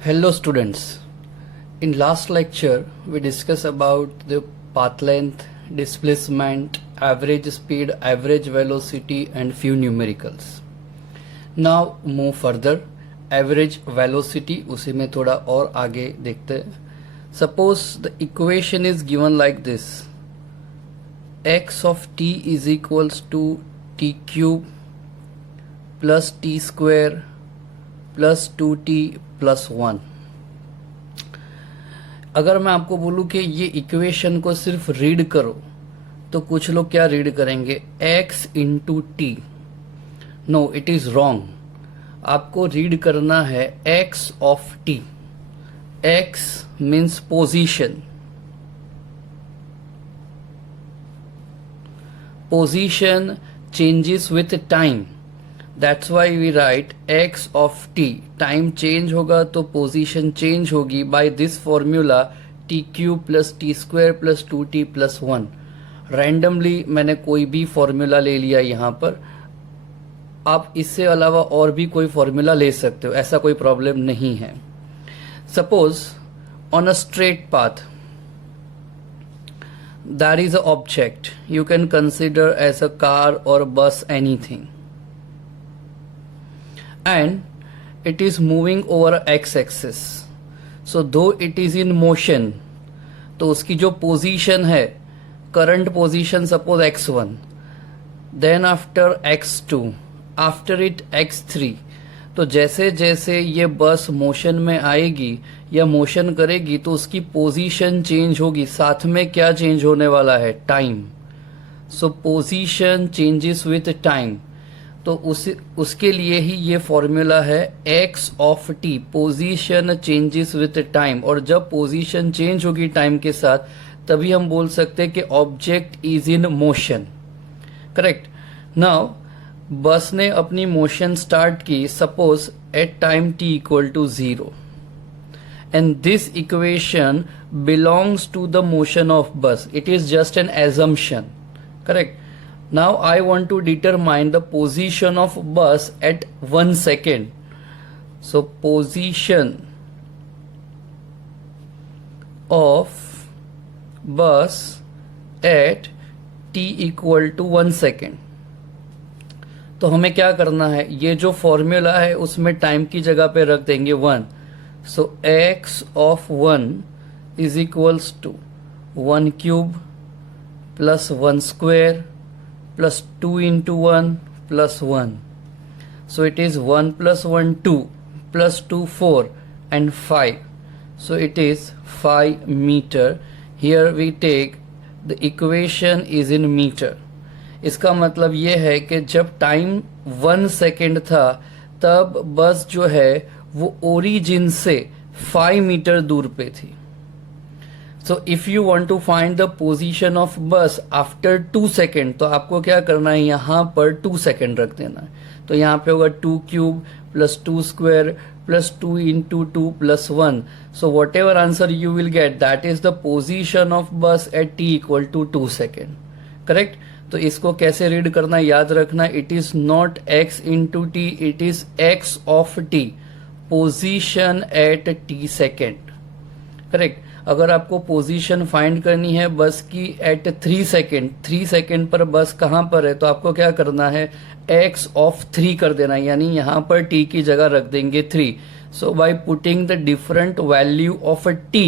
Hello students. In last lecture we discussed about the path length, displacement, average speed, average velocity and few numericals. Now move further. Average velocity उसी में थोड़ा और आगे देखते हैं. Suppose the equation is given like this. X of t is equals to t cube plus t square plus 2t plus 1. अगर मैं आपको बोलूं कि ये इक्वेशन को सिर्फ रीड करो तो कुछ लोग क्या रीड करेंगे, x into t. No, it is wrong. आपको रीड करना है x of t. x means position. Position changes with time. That's why we write x of t. Time change होगा तो पोजीशन चेंज होगी. By this formula t cube plus t square plus 2t plus 1. Randomly मैंने कोई भी formula ले लिया यहाँ पर. आप इससे अलावा और भी कोई फॉर्मूला ले सकते हो, ऐसा कोई प्रॉब्लम नहीं है. Suppose on a straight path there is an object. You can consider as a car or bus, anything. And it is moving over x-axis. So though it is in motion, तो उसकी जो position है, current position suppose x1, then after x2, after it x3. तो जैसे जैसे ये बस motion में आएगी या मोशन करेगी तो उसकी पोजीशन चेंज होगी. साथ में क्या चेंज होने वाला है, time. So position changes with time. तो उसके लिए ही ये फॉर्मूला है x of t. Position changes with time. और जब पोजीशन चेंज होगी टाइम के साथ तभी हम बोल सकते हैं कि object is in motion. Correct. Now bus ने अपनी मोशन स्टार्ट की suppose at time t equal to 0 and this equation belongs to the motion of bus. It is just an assumption. Correct. Now I want to determine the position of bus at 1 second. So position of bus at t equal to 1 second. तो हमें क्या करना है, ये जो formula है उसमें time की जगह पे रख देंगे 1. So x of 1 is equals to 1 cube plus 1 square plus 2 into 1 plus 1. So it is 1 plus 1 2 plus 2 4 and 5. So it is 5 meter. Here we take the equation is in meter. इसका मतलब ये है कि जब टाइम 1 सेकेंड था तब बस जो है वो ओरिजिन से 5 मीटर दूर पे थी. So if you want to find the position of bus after 2 second तो आपको क्या करना है, यहाँ पर 2 सेकेंड रख देना है. तो यहाँ पे होगा 2 cube plus 2 square plus 2 into 2 plus 1. So whatever answer you will get that is the position of bus at t equal to 2 second. Correct. तो इसको कैसे रीड करना है, याद रखना, it is not x into t, it is x of t. Position at t second. Correct. अगर आपको position find करनी है बस की एट 3 सेकेंड, 3 सेकेंड पर बस कहां पर है, तो आपको क्या करना है, x ऑफ 3 कर देना है, यानी यहां पर t की जगह रख देंगे 3. So by putting the different value of t,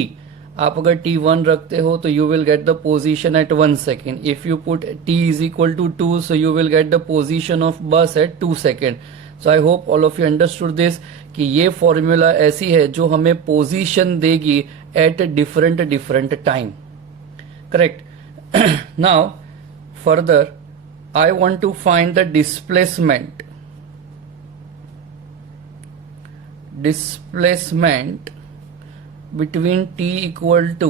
आप अगर t1 रखते हो तो you will get the position at 1 second. If you put t is equal to 2 so you will get the position of bus at 2 second. So I hope all of you understood this कि ये formula ऐसी है जो हमें position देगी at different time. Correct. Now further I want to find the displacement. Displacement between t equal to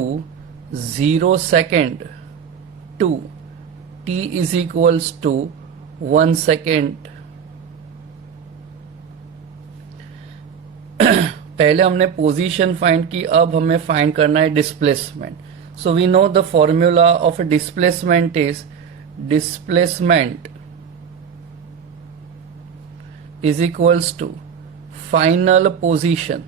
0 second to t is equals to 1 second. पहले हमने position find की, अब हमें फाइंड करना है displacement. So we know the formula of displacement is displacement is equals to final position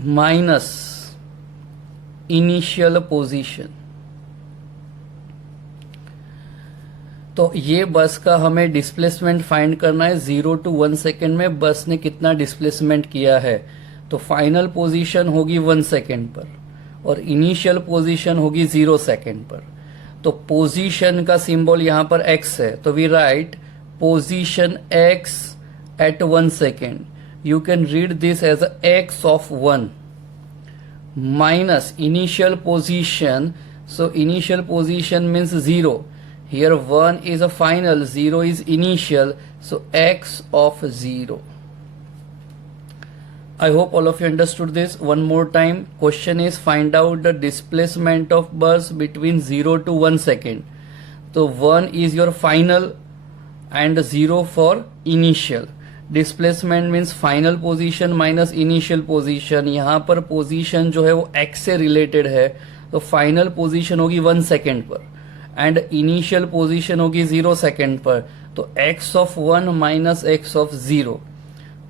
minus initial position. तो ये बस का हमें डिस्प्लेसमेंट फाइंड करना है 0 to 1 सेकेंड में बस ने कितना डिस्प्लेसमेंट किया है। तो फाइनल पोजीशन होगी 1 सेकेंड पर और इनिशियल पोजीशन होगी 0 सेकेंड पर। तो पोजीशन का सिंबल यहां पर x है, तो we write position x at 1 second. You can read this as x of 1 minus initial position. So initial position means 0. Here 1 is a final, 0 is initial. So x of 0. I hope all of you understood this. One more time, question is find out the displacement of bus between 0 to 1 second. So 1 is your final and 0 for initial. Displacement means final position minus initial position. यहाँ पर position जो है वो x से related है, तो final position होगी 1 second पर एंड इनिशियल पोजीशन होगी 0 सेकेंड पर। तो x of 1 minus x of 0।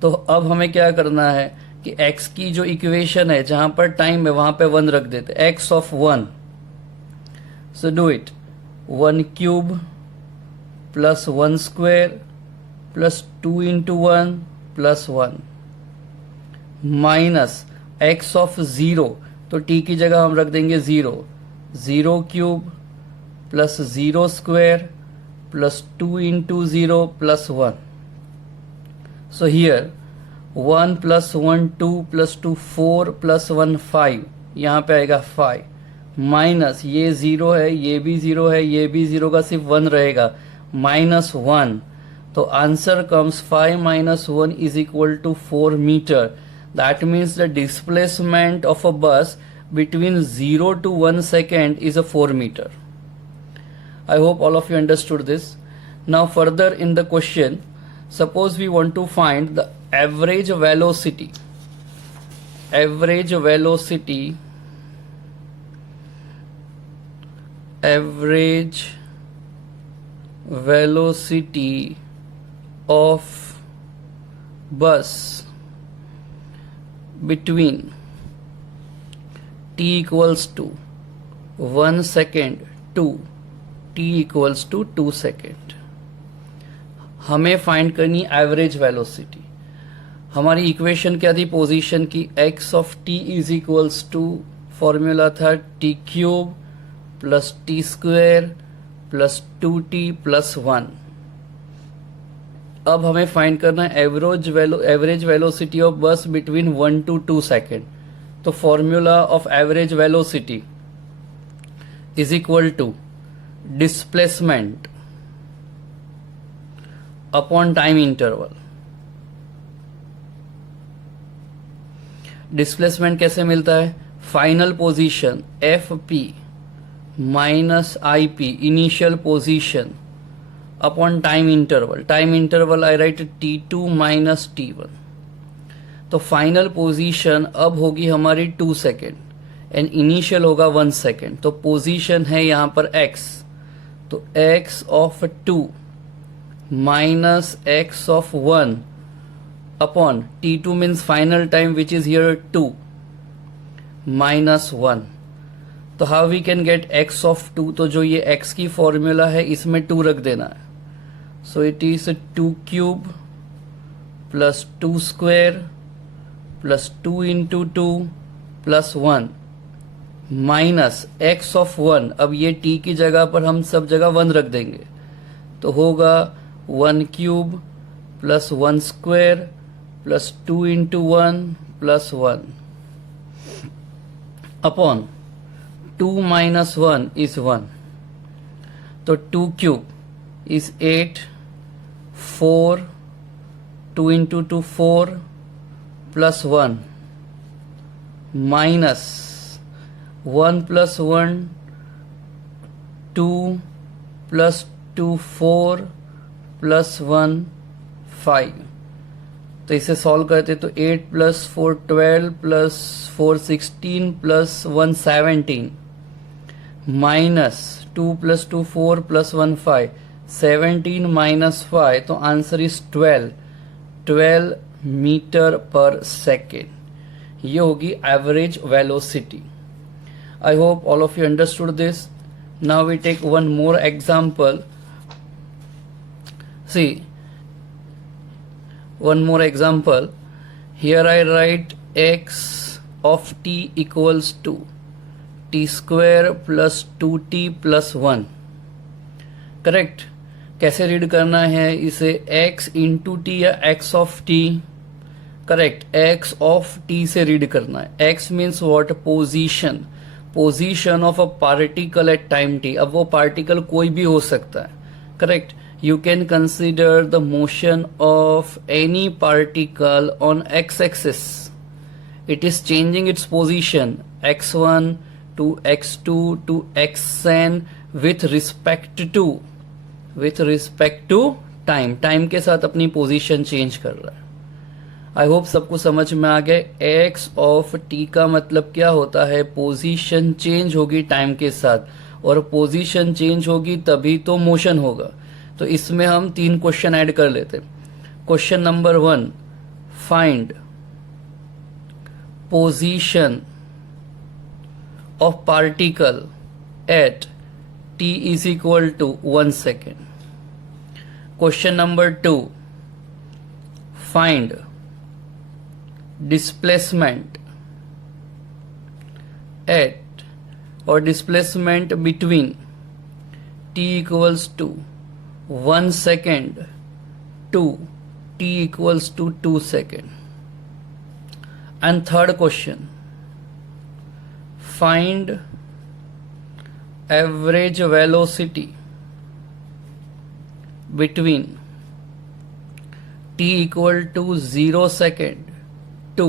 तो अब हमें क्या करना है कि x की जो इक्वेशन है जहां पर टाइम है वहां पे 1 रख देते, x of 1। So do it, 1 cube plus 1 square plus 2 into 1 plus 1 minus x of 0। तो t की जगह हम रख देंगे 0, 0 cube plus 0 square plus 2 into 0 plus 1। So here 1 plus 1 2 plus 2 4 plus 1 5, यहाँ पे आएगा 5 माइनस ये 0 है, ये भी 0 है, ये भी 0 का सिर्फ 1 रहेगा, माइनस 1। तो answer comes 5 minus 1 is equal to 4 meter. That means the displacement of a bus between 0 to 1 second is a 4 meter. I hope all of you understood this. Now further in the question, suppose we want to find the average velocity. Average velocity of bus between t equals to 1 second to t equals to 2 second. हमें find करनी average velocity. हमारी equation क्या थी position की, x of t is equals to, formula था t cube plus t square plus 2t plus 1। अब हमें find करना है एवरेज वेलोसिटी ऑफ बस बिटवीन 1 to 2 सेकेंड। तो formula of average velocity is equal to displacement upon time interval. Displacement कैसे मिलता है, final position F P minus I P initial position upon time interval. Time interval I write t2 minus t1। तो final position अब होगी हमारी 2 second and initial होगा 1 second. तो position है यहां पर x, तो x of 2 minus x of 1 upon t2 means final time which is here 2 minus 1। तो how we can get x of 2, तो जो ये x की फॉर्मूला है इसमें 2 रख देना है। So it is 2 cube plus 2 square plus 2 into 2 plus 1 minus x of 1। अब ये t की जगह पर हम सब जगह 1 रख देंगे, तो होगा 1 cube plus 1 square plus 2 into 1 plus 1 upon 2 minus 1 is 1। तो 2 cube is 8, 4, 2 into 2 4 plus 1 minus 1 plus 1 2 plus 2 4 plus 1 5। तो इसे सॉल्व करते तो 8 plus 4 12 plus 4 16 plus 1 17 minus 2 plus 2 4 plus 1 5, 17 minus 5, तो आंसर इज 12 मीटर पर सेकेंड। ये होगी average velocity. I hope all of you understood this. Now we take one more example. See, one more example. Here I write x of t equals to t square plus 2t plus 1. Correct. कैसे read करना है इसे? x into T या x of T? Correct, x of t से read करना है. x means what? Position of a particle at time t. अब वो पार्टिकल कोई भी हो सकता है. Correct. You can consider the motion of any particle on x axis. It is changing its position x1 to x2 to xn with respect to time के साथ अपनी पोजीशन चेंज कर रहा है. आई होप सबको समझ में आ गया. एक्स ऑफ टी का मतलब क्या होता है? पोजीशन चेंज होगी टाइम के साथ, और पोजीशन चेंज होगी तभी तो मोशन होगा. तो इसमें हम 3 क्वेश्चन ऐड कर लेते. Question number 1, find position of particle at t is equal to 1 second. Question number 2, find displacement at or displacement between t equals to 1 second to t equals to 2 second. And third question, find average velocity between t equal to 0 second to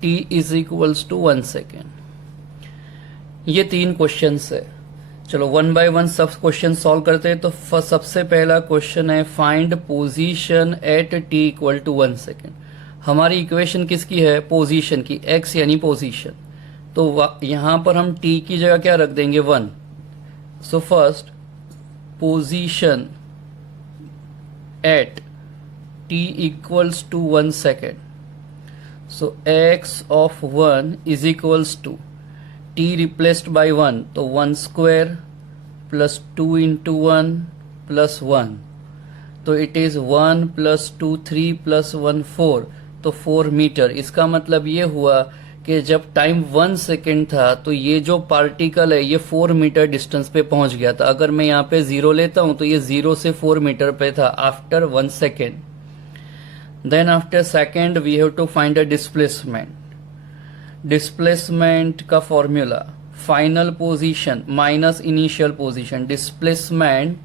t is equals to 1 second. ये 3 questions है. चलो one by one सब question solve करते हैं. तो सबसे पहला question है find position at t equal to 1 second. हमारी इक्वेशन किसकी है? पोजीशन की. x यानी पोजीशन. तो यहां पर हम t की जगह क्या रख देंगे? 1. So first, position at t equals to 1 second. So x of 1 is equals to t replaced by 1, तो 1 square plus 2 into 1 plus 1, तो it is 1 plus 2 3 plus 1 4, तो 4 मीटर. इसका मतलब ये हुआ कि जब टाइम 1 सेकेंड था तो ये जो पार्टिकल है ये 4 मीटर डिस्टेंस पे पहुंच गया था. अगर मैं यहाँ पे 0 लेता हूं तो ये 0 से 4 मीटर पे था after 1 second. Then after second we have to find a displacement. Displacement का formula final position minus initial position. Displacement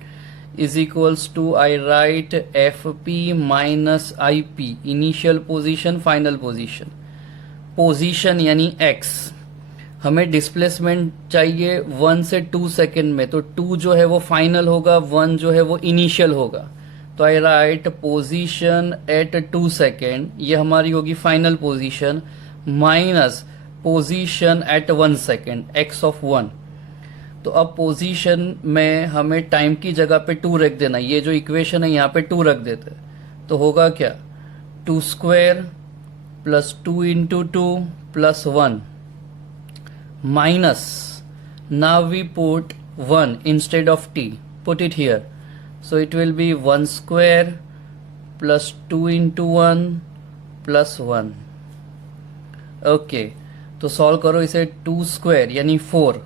is equals to I write F P minus I P. Initial position, final position. Position यानी x. हमें displacement चाहिए 1 से 2 second में, तो 2 जो है वो फाइनल होगा, 1 जो है वो इनिशियल होगा. तो I write position at 2 second, ये हमारी होगी final position, minus position at 1 second x of 1. तो अब पोजीशन में हमें टाइम की जगह पे 2 रख देना. ये जो इक्वेशन है यहाँ पे 2 रख देते. तो होगा क्या? 2 square plus 2 into 2 plus 1 minus, now we put 1 instead of t, put it here, so it will be 1 square plus 2 into 1 plus 1. okay, तो सॉल्व करो इसे. 2 स्क्वायर यानी 4,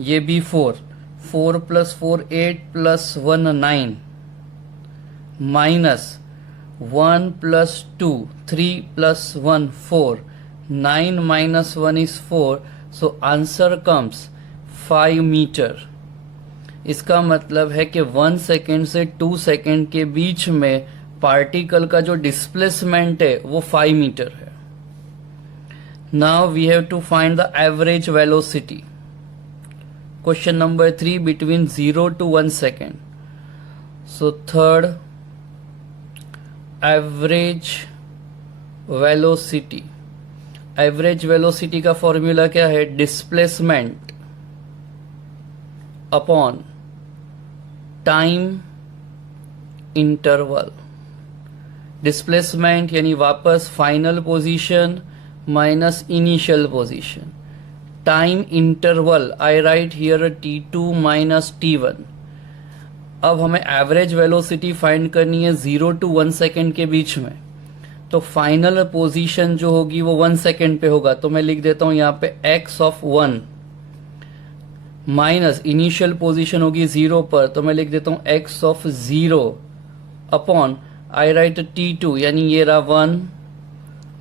ये भी 4, 4 plus 4 8 plus 1 9 minus 1 plus 2 3 plus 1 4, 9 minus 1 is 4, so answer comes 5 metre. इसका मतलब है कि 1 सेकेंड से 2 सेकेंड के बीच में पार्टिकल का जो डिस्प्लेसमेंट है वो 5 मीटर है. Now we have to find the average velocity. Question number 3, between 0 to 1 second. So third, average velocity. Average velocity का फॉर्मूला क्या है? Displacement upon time interval. Displacement यानी वापस final position minus initial position. Time interval I write here t2 minus t1. अब हमें average velocity find करनी है 0 to 1 second के बीच में, तो फाइनल पोजीशन जो होगी वो 1 सेकेंड पे होगा। तो मैं लिख देता हूं यहाँ पे x of 1 minus initial position होगी 0 पर, तो मैं लिख देता हूं x of 0 upon I write t2, यानी ये रहा 1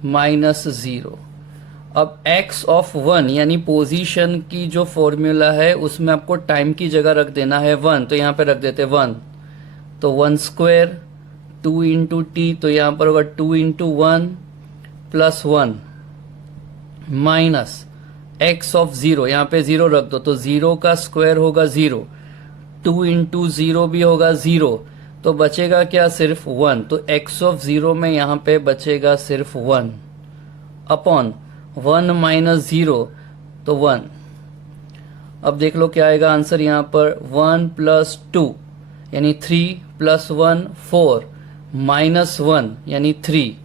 माइनस 0। अब x ऑफ 1 यानी पोजीशन की जो फॉर्मूला है उसमें आपको टाइम की जगह रख देना है 1, तो यहाँ पे रख देते 1, तो 1 स्क्वायर 2 इंटू टी, तो यहाँ पर होगा 2 into 1 plus 1 minus x of 0, यहाँ पे 0 रख दो, तो 0 का स्क्वायर होगा 0, 2 इंटू 0 भी होगा 0, तो बचेगा क्या, सिर्फ 1, तो x ऑफ 0 में यहाँ पे बचेगा सिर्फ 1 अपॉन 1 माइनस 0, तो 1। अब देख लो क्या आएगा आंसर यहाँ पर, 1 प्लस 2 यानी 3 प्लस 1 4 माइनस 1 यानी 3,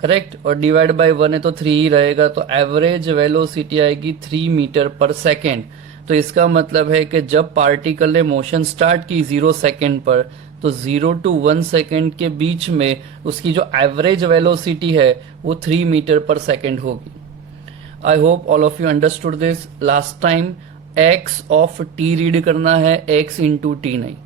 करेक्ट, और डिवाइड बाय 1 है तो 3 ही रहेगा, तो एवरेज वेलोसिटी आएगी 3 मीटर पर सेकेंड। तो इसका मतलब है कि जब पार्टिकल ने मोशन स्टार्ट की 0 सेकेंड पर, तो 0 to 1 सेकेंड के बीच में उसकी जो एवरेज वेलोसिटी है वो 3 मीटर पर सेकेंड होगी। I hope all of you understood this. Last time x of t read करना है, x इंटू टी नहीं।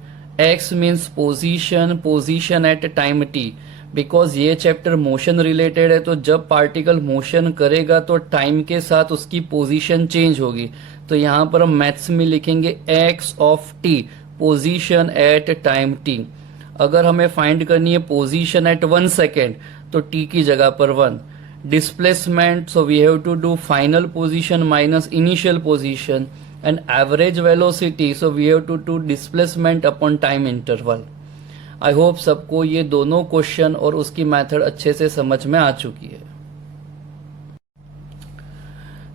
x means position at time t, because ये चैप्टर मोशन रिलेटेड है, तो जब पार्टिकल मोशन करेगा तो टाइम के साथ उसकी पोजीशन चेंज होगी। तो यहां पर हम मैथ्स में लिखेंगे x of t, position at time t। अगर हमें फाइंड करनी है पोजीशन एट 1 सेकेंड, तो t की जगह पर 1। Displacement, so we have to do final position minus initial position, and average velocity, so we have to do displacement upon time interval. I hope सबको ये दोनों क्वेश्चन और उसकी मेथड अच्छे से समझ में आ चुकी है।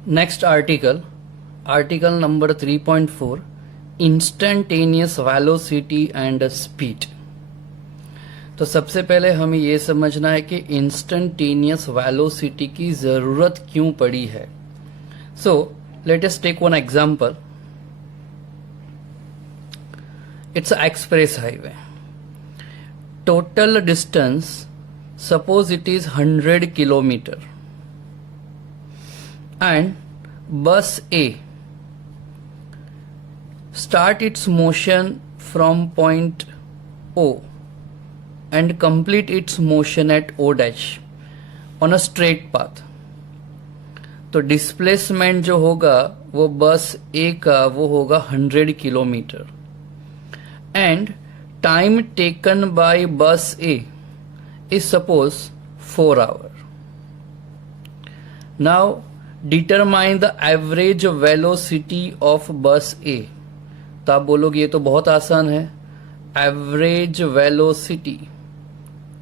Next article number 3.4, instantaneous velocity and speed. तो सबसे पहले हमें यह समझना है कि इंस्टेंटेनियस वेलोसिटी की जरूरत क्यों पड़ी है। So let us take one example. It's a express highway. Total distance, suppose it is 100 kilometre, and bus A start its motion from point O and complete its motion at O dash on a straight path। तो displacement जो होगा वो bus A का वो होगा 100 kilometre, and time taken by bus A is suppose 4 hour. Now determine the average velocity of bus A। तो आप बोलोगे ये तो बहुत आसान है, average velocity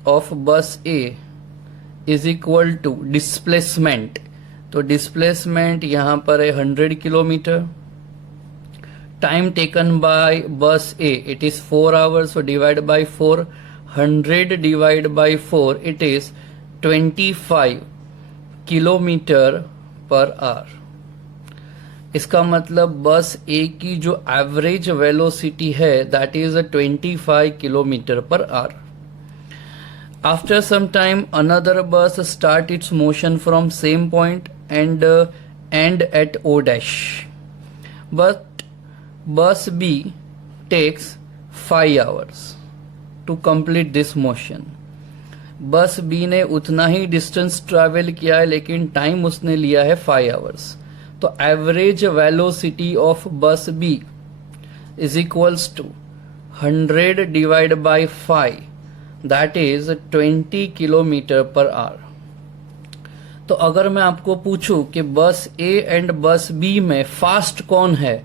of bus A is equal to displacement. तो डिस्प्लेसमेंट यहां पर है 100 kilometer, time taken by bus A it is 4 hours, so divide by 4, 100 divide by 4 it is 25 kilometer per hour. इसका मतलब बस A की जो average velocity है that is 25 kilometer per hour. After some time another bus start its motion from same point and and at O dash, but bus B takes 5 hours to complete this motion. Bus B ने उतना ही distance travel किया है लेकिन time उसने लिया है 5 hours. तो average velocity of bus B is equals to 100 divide by 5, that is 20 kilometre per hour. तो अगर मैं आपको पूछूं कि bus A and bus B में फास्ट कौन है,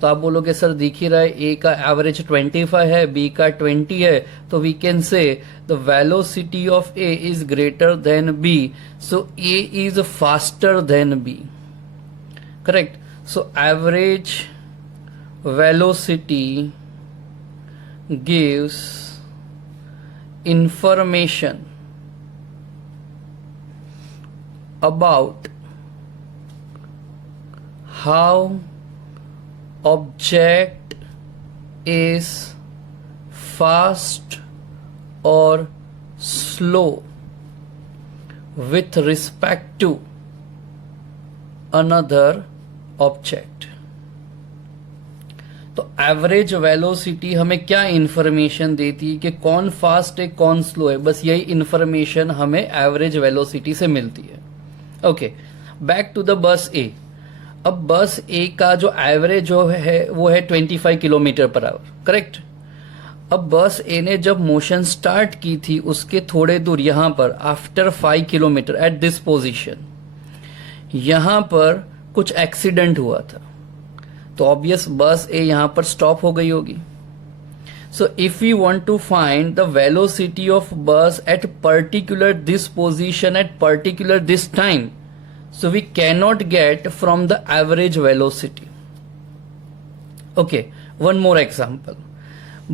तो आप बोलोगे सर दिख ही रहा है A का एवरेज 25 है, B का 20 है, तो we can say the velocity of A is greater than B, so A is faster than B, correct। So average velocity gives information about how object is fast or slow with respect to another object। तो average velocity हमें क्या information देती है कि कौन fast है कौन slow है, बस यही इंफॉर्मेशन हमें एवरेज वेलोसिटी से मिलती है। Okay, back to the bus ए। अब बस ए का जो एवरेज जो है वो है 25 किलोमीटर पर आवर, करेक्ट। अब बस ए ने जब मोशन स्टार्ट की थी उसके थोड़े दूर यहां पर after 5 kilometre at this position यहां पर कुछ एक्सीडेंट हुआ था, तो ऑब्वियस बस ए यहां पर स्टॉप हो गई होगी। So if you want to find the velocity of bus at particular this position at particular this time, so we cannot get from the average velocity। okay, one more example।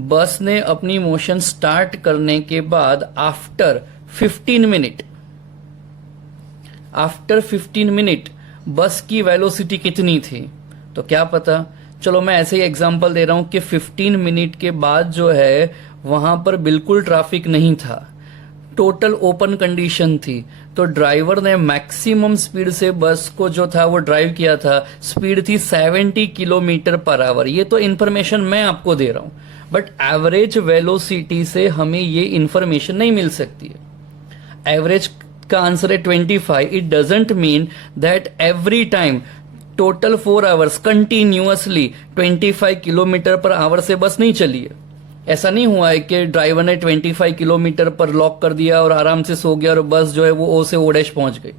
बस ने अपनी motion start करने के बाद after 15 minute बस की velocity कितनी थी, तो क्या पता। चलो मैं ऐसे ही एग्जांपल दे रहा हूं कि 15 मिनट के बाद जो है वहां पर बिल्कुल ट्रैफिक नहीं था, टोटल ओपन कंडीशन थी, तो ड्राइवर ने मैक्सिमम स्पीड से बस को जो था वो ड्राइव किया था, स्पीड थी 70 किलोमीटर पर आवर। ये तो इंफॉर्मेशन मैं आपको दे रहा हूं, बट एवरेज वेलोसिटी से हमें ये इंफॉर्मेशन नहीं मिल सकती है। एवरेज का आंसर है 25। It doesn't mean that every time total 4 hours continuously 25 kilometer per our से बस नहीं चली है। ऐसा नहीं हुआ है कि ड्राइवर ने 25 किलोमीटर पर लॉक कर दिया और आराम से सो गया और बस जो है वो ओ से ओ डैश पहुंच गई,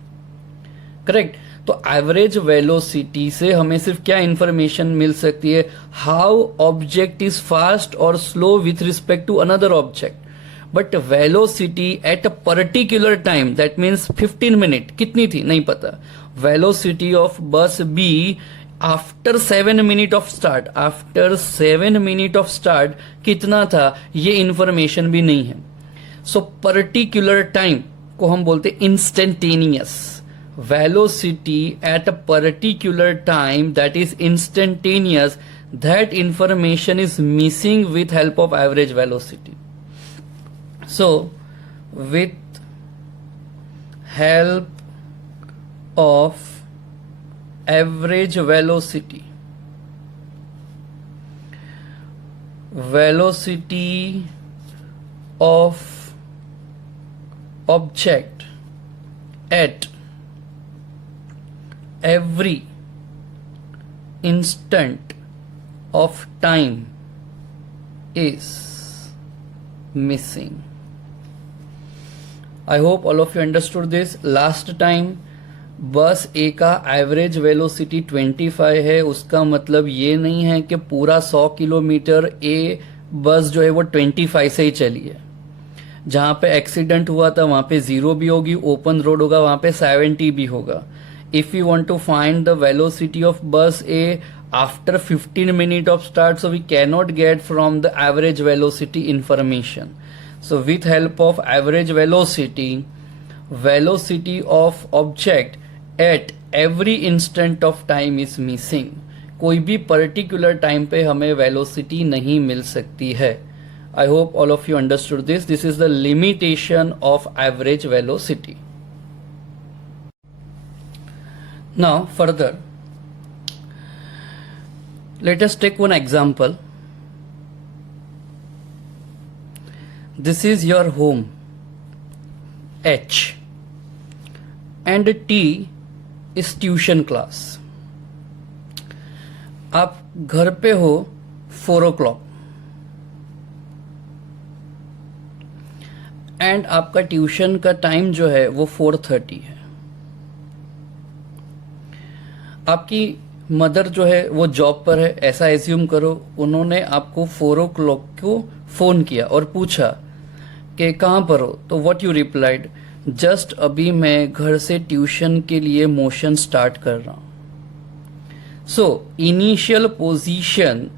करेक्ट। तो एवरेज वेलोसिटी से हमें सिर्फ क्या इंफॉर्मेशन मिल सकती है, हाउ ऑब्जेक्ट इज फास्ट और slow with respect to another object. But velocity at a particular time, that means 15 minute कितनी थी नहीं पता। Velocity of bus B after 7 minute of start, after 7 minute of start कितना था ये information भी नहीं है। सो पर्टिकुलर टाइम को हम बोलते instantaneous. Velocity at a particular time that is instantaneous, that information is missing with help of average velocity. So with help of average velocity, velocity of object at every instant of time is missing। I hope all of you understood this। Last time बस ए का average velocity 25 है, उसका मतलब ये नहीं है कि पूरा 100 किलोमीटर ए बस जो है वो 25 से ही चली है। जहां पे एक्सीडेंट हुआ था वहां पे 0 भी होगी, ओपन रोड होगा वहां पे 70 भी होगा। If you want to find the velocity of bus A after 15 minute of start, so we cannot get from the average velocity information. So with help of average velocity, velocity of object at every instant of time is missing. कोई भी particular time पे हमें velocity नहीं मिल सकती है। I hope all of you understood this. This is the limitation of average velocity. Now further let us take one example. This is your home H and T is tuition class. आप घर पे हो 4 o'clock and आपका tuition का time जो है वो 4:30 है। आपकी मदर जो है वो जॉब पर है, ऐसा एज्यूम करो। उन्होंने आपको 4 o'clock को फोन किया और पूछा कि कहां पर हो, तो व्हाट यू रिप्लाइड, जस्ट अभी मैं घर से ट्यूशन के लिए मोशन स्टार्ट कर रहा हूं। So initial position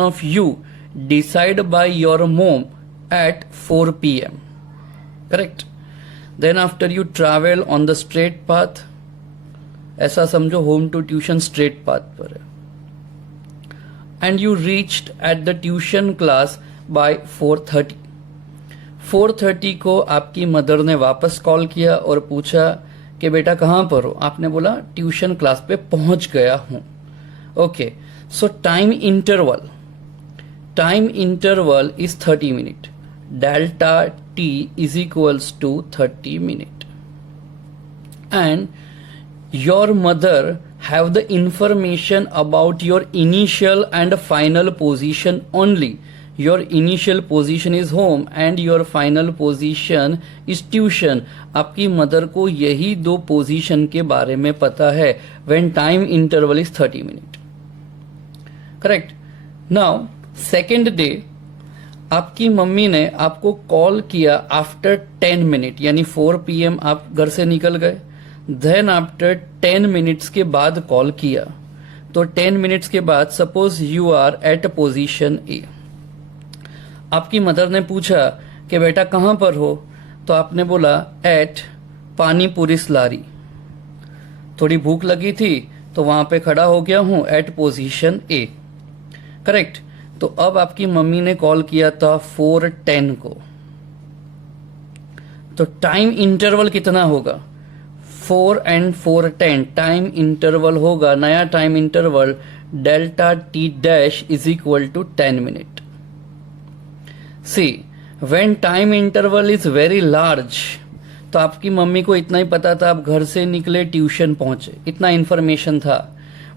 of you decide by your mom at 4 PM, correct. Then after you travel on the straight path, ऐसा समझो home to tuition straight path पर है, and you reached at the tuition class by 4:30। 4:30 को आपकी mother ने वापस call किया और पूछा कि बेटा कहाँ पर हो? आपने बोला ट्यूशन क्लास पे पहुंच गया हूं। Okay, so time interval is 30 minute. Delta t is equals to 30 minute, and your mother have the information about your initial and final position only. Your initial position is home and your final position is tuition. आपकी mother को यही दो position के बारे में पता है when time interval is 30 minutes. Correct? Now, second day, आपकी मम्मी ने आपको कॉल किया आफ्टर 10 मिनट, यानी 4 PM आप घर से निकल गए। देन आफ्टर 10 मिनट्स के बाद कॉल किया, तो 10 मिनट्स के बाद suppose you are at position A. आपकी मदर ने पूछा कि बेटा कहाँ पर हो? तो आपने बोला एट पानी पूरी लारी। थोड़ी भूख लगी थी तो वहां पे खड़ा हो गया हूं एट पोजीशन ए। करेक्ट? तो अब आपकी मम्मी ने कॉल किया था 4:10 को, तो टाइम इंटरवल कितना होगा? 4 and 4:10 टाइम इंटरवल होगा, नया time interval delta t dash is equal to 10 minute. See when time interval is very large, तो आपकी मम्मी को इतना ही पता था, आप घर से निकले ट्यूशन पहुंचे, इतना इंफॉर्मेशन था।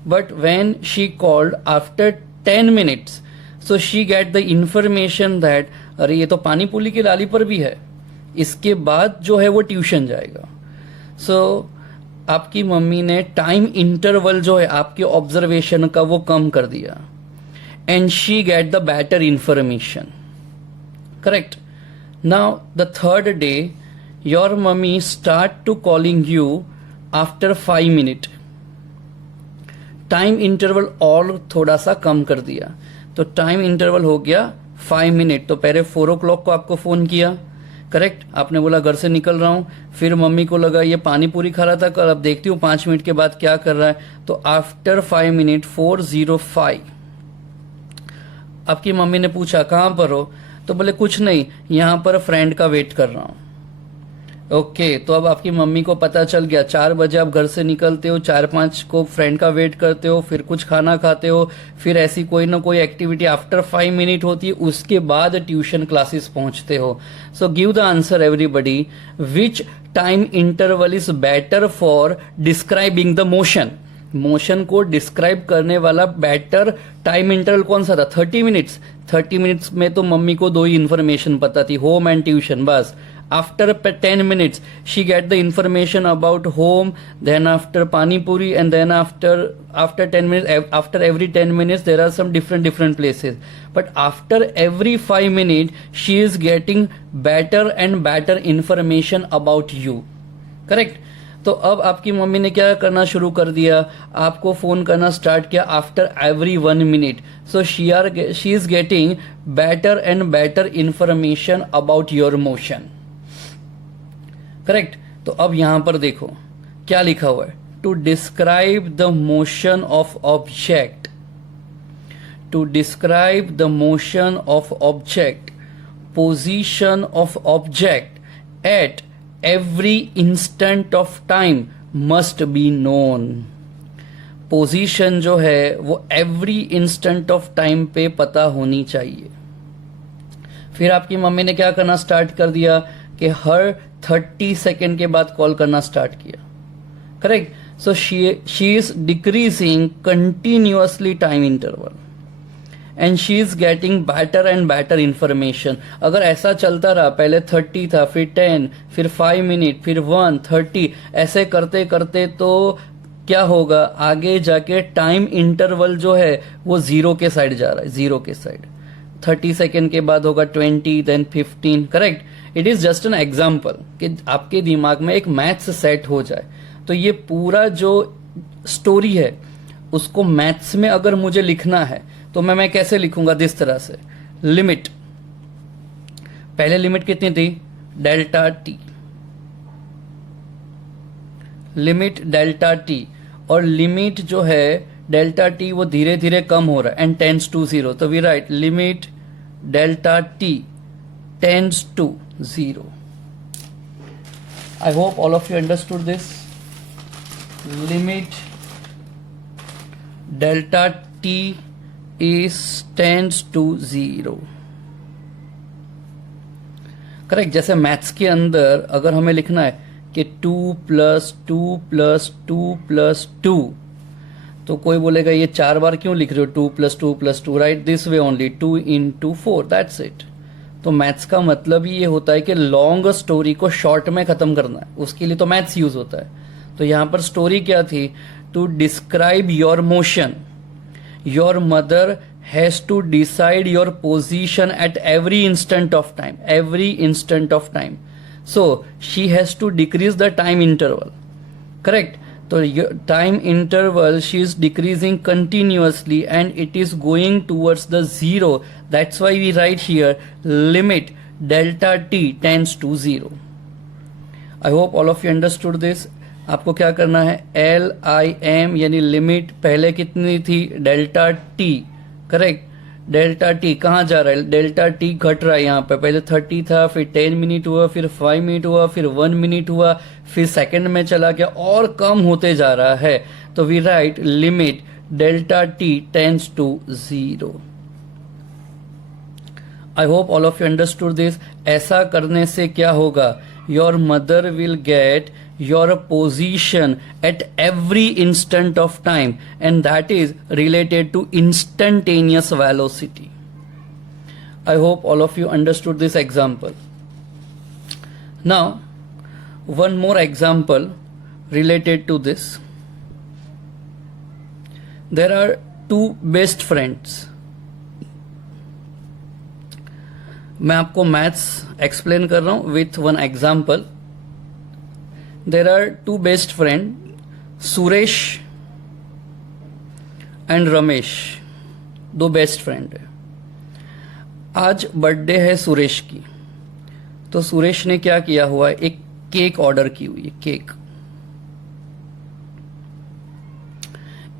But when she called after 10 minutes, so she get the information that अरे ये तो पानी पुली की लाली पर भी है, इसके बाद जो है वो ट्यूशन जाएगा। सो आपकी मम्मी ने टाइम इंटरवल जो है आपके ऑब्जर्वेशन का वो कम कर दिया, and she get the better information. Correct? Now the third day your mummy start to calling you after 5 minute, time interval और थोड़ा सा कम कर दिया, तो टाइम इंटरवल हो गया 5 मिनट। तो पहले 4 o'clock को आपको फोन किया, करेक्ट? आपने बोला घर से निकल रहा हूं, फिर मम्मी को लगा ये पानी पूरी खा रहा था कल, अब देखती हूँ 5 मिनट के बाद क्या कर रहा है। तो आफ्टर 5 मिनट 4:05 आपकी मम्मी ने पूछा कहां पर हो? तो बोले कुछ नहीं, यहां पर फ्रेंड का वेट कर रहा हूं। ओके, तो अब आपकी मम्मी को पता चल गया 4 बजे आप घर से निकलते हो, 4-5 को फ्रेंड का वेट करते हो, फिर कुछ खाना खाते हो, फिर ऐसी कोई ना कोई एक्टिविटी आफ्टर 5 मिनट होती है, उसके बाद ट्यूशन क्लासेस पहुंचते हो। So give the answer everybody, which time interval is better for describing the motion. Motion को डिस्क्राइब करने वाला बेटर टाइम इंटरवल कौन सा था? 30 मिनट्स। 30 मिनट्स में तो मम्मी को 2 ही इन्फॉर्मेशन पता थी, होम एंड ट्यूशन, बस। After 10 minutes, she get the information about home, then after Pani Puri, and then after 10 minutes, after every 10 minutes, there are some different places. But after every 5 minutes, she is getting better and better information about you. Correct? तो अब आपकी mummy ने क्या करना शुरू कर दिया? आपको फोन करना स्टार्ट किया after every 1 minute. So she is getting better and better information about your motion. Correct? तो अब यहां पर देखो क्या लिखा हुआ है, to describe the motion of object, to describe the motion of object, position of object at every instant of time must be known. Position जो है वो एवरी इंस्टेंट ऑफ टाइम पे पता होनी चाहिए। फिर आपकी मम्मी ने क्या करना स्टार्ट कर दिया कि हर 30 सेकेंड के बाद कॉल करना स्टार्ट किया। Correct? So she is decreasing continuously time interval and she is getting better and better information. अगर ऐसा चलता रहा, पहले 30 था, फिर 10, फिर 5 मिनट, फिर 1, 30, ऐसे करते करते तो क्या होगा, आगे जाके टाइम इंटरवल जो है वो 0 के साइड जा रहा है, 0 के साइड। 30 सेकेंड के बाद होगा 20, then 15। Correct? It is just an example कि आपके दिमाग में एक मैथ्स सेट हो जाए। तो ये पूरा जो स्टोरी है उसको मैथ्स में अगर मुझे लिखना है तो मैं कैसे लिखूंगा? दिस तरह से, लिमिट, पहले लिमिट कितनी थी? Delta T, limit delta T, और लिमिट जो है डेल्टा टी वो धीरे धीरे कम हो रहा है एंड टेंड्स टू जीरो, तो we write limit delta t tends to zero. I hope all of you understood this. Limit delta t is tends to 0. Correct. जैसे मैथ्स के अंदर अगर हमें लिखना है कि 2 + 2 + 2 + 2, तो कोई बोलेगा ये 4 बार क्यों लिख रहे हो, 2 + 2 + 2, right this way only, 2 × 4, that's it. तो मैथ्स का मतलब ही ये होता है कि लॉन्ग स्टोरी को शॉर्ट में खत्म करना है, उसके लिए तो मैथ्स यूज होता है. तो यहां पर स्टोरी क्या थी, to describe your motion, your mother has to decide your position at every instant of time, every instant of time. So she has to decrease the time interval. Correct. तो time interval she is decreasing continuously and it is going towards the zero. That's why we write here limit delta t tends to zero. I hope all of you understood this. आपको क्या करना है, LIM यानी limit पहले कितनी थी, delta t. Correct. Delta T कहाँ जा रहा है, डेल्टा टी घट रहा है यहाँ पे. पहले 30 था, फिर 10 मिनट हुआ, फिर 5 मिनट हुआ, फिर 1 मिनट हुआ, फिर सेकंड में चला गया और कम होते जा रहा है. तो we write limit delta t tends to 0. I hope all of you understood this. ऐसा करने से क्या होगा, your mother will get your position at every instant of time, and that is related to instantaneous velocity. I hope all of you understood this example. Now one more example related to this. There are two best friends. मैं आपको maths explain कर रहा हूं with one example. There are two best friends, Suresh and Ramesh, दो best friend है. आज birthday है सुरेश की, तो सुरेश ने क्या किया हुआ है, एक केक ऑर्डर की हुई है, केक.